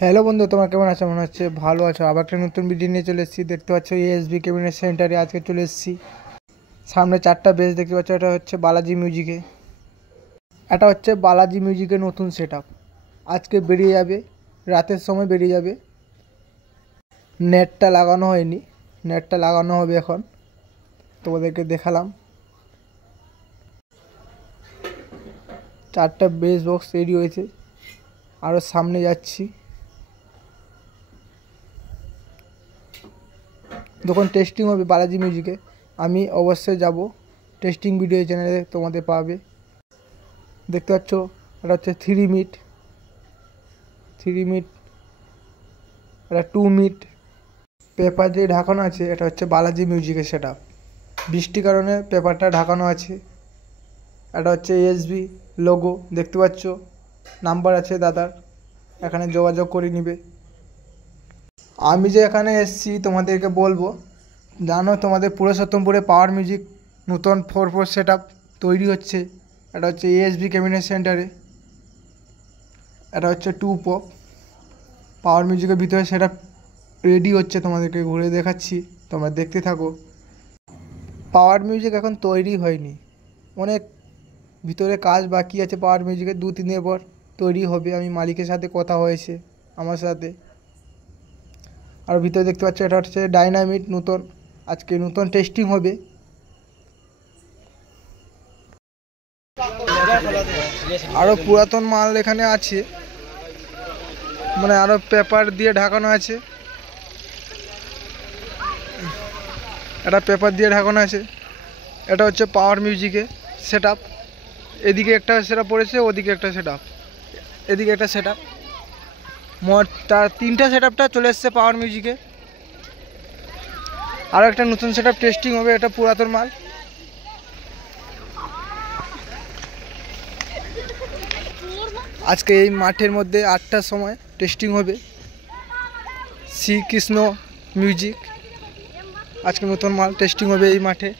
হ্যালো বন্ধু, তোমার কেমন আছো? মনে হচ্ছে ভালো আছো। আবার একটা নতুন ভিডিও নিয়ে চলে এসেছি। দেখতে পাচ্ছ এএসবি ক্যাবিনেট সেন্টারে আজকে চলে এসেছি। সামনে 4টা বেস দেখতে পাচ্ছ। এটা হচ্ছে বালাজি মিউজিকে, এটা হচ্ছে বালাজি মিউজিকের নতুন সেট আপ। আজকে বেরিয়ে যাবে, রাতের সময় বেরিয়ে যাবে। নেটটা লাগানো হয়নি, নেটটা লাগানো হবে এখন। তোমাদেরকে দেখালাম 4টা বেস বক্স রেডি হয়েছে। আরও সামনে যাচ্ছি, যখন টেস্টিং হবে বালাজি মিউজিকে আমি অবশ্যই যাব। টেস্টিং ভিডিও চ্যানেলে তোমাদের পাবে। দেখতে পাচ্ছ এটা হচ্ছে 3 মিট, এটা 2 মিট। পেপার দিয়ে ঢাকানো আছে। এটা হচ্ছে বালাজি মিউজিকের সেট আপ। বৃষ্টির কারণে পেপারটা ঢাকানো আছে। এটা হচ্ছে এএসবি লোগো, দেখতে পাচ্ছ। নাম্বার আছে দাদার, এখানে যোগাযোগ করে নিবে। আমি যে এখানে এসেছি তোমাদেরকে বলবো, জানো তোমাদের পুরুষোত্তমপুরে পাওয়ার মিউজিক নতুন 4 সেট আপ তৈরি হচ্ছে। এটা হচ্ছে এএসবি ক্যাবিনেট সেন্টারে। এটা হচ্ছে 2 পপ পাওয়ার মিউজিকের ভিতরে সেটা রেডি হচ্ছে। তোমাদেরকে ঘুরে দেখাচ্ছি, তোমরা দেখতে থাকো। পাওয়ার মিউজিক এখন তৈরি হয়নি, অনেক ভিতরে কাজ বাকি আছে। পাওয়ার মিউজিকের 2-3 দিনের পর তৈরি হবে। আমি মালিকের সাথে কথা হয়েছে আমার সাথে। আর ভিতরে দেখতে পাচ্ছ এটা হচ্ছে ডাইনামিট নতুন, আজকে নতুন টেস্টিং হবে। আরও পুরাতন মাল এখানে আছে, মানে আরও পেপার দিয়ে ঢাকানো আছে। এটা পেপার দিয়ে ঢাকানো আছে। এটা হচ্ছে পাওয়ার মিউজিকে সেট আপ। এদিকে একটা সেট আপ পড়েছে, ওদিকে একটা সেট আপ, এদিকে একটা সেট আপ। মোট 3টা সেট আপটা চলে এসছে পাওয়ার মিউজিকে। আরও একটা নতুন সেট আপ টেস্টিং হবে। এটা পুরাতন মাল। আজকে এই মাঠের মধ্যে 8টার সময় টেস্টিং হবে। শ্রীকৃষ্ণ মিউজিক, আজকে নতুন মাল টেস্টিং হবে এই মাঠে।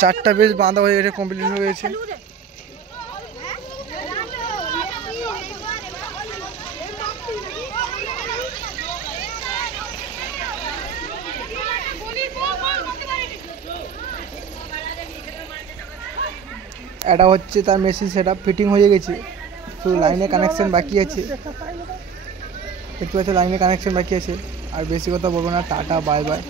4টা বেশ বাঁধা হয়ে গেছে, কমপ্লিট হয়ে গেছে। এটা হচ্ছে তার মেশিন সেট আপ, ফিটিং হয়ে গেছে, শুধু লাইনে কানেকশন বাকি আছে। দেখতে পাচ্ছ লাইনে কানেকশন বাকি আছে। আর বেশি কথা বলবো না, টাটা বাই বাই।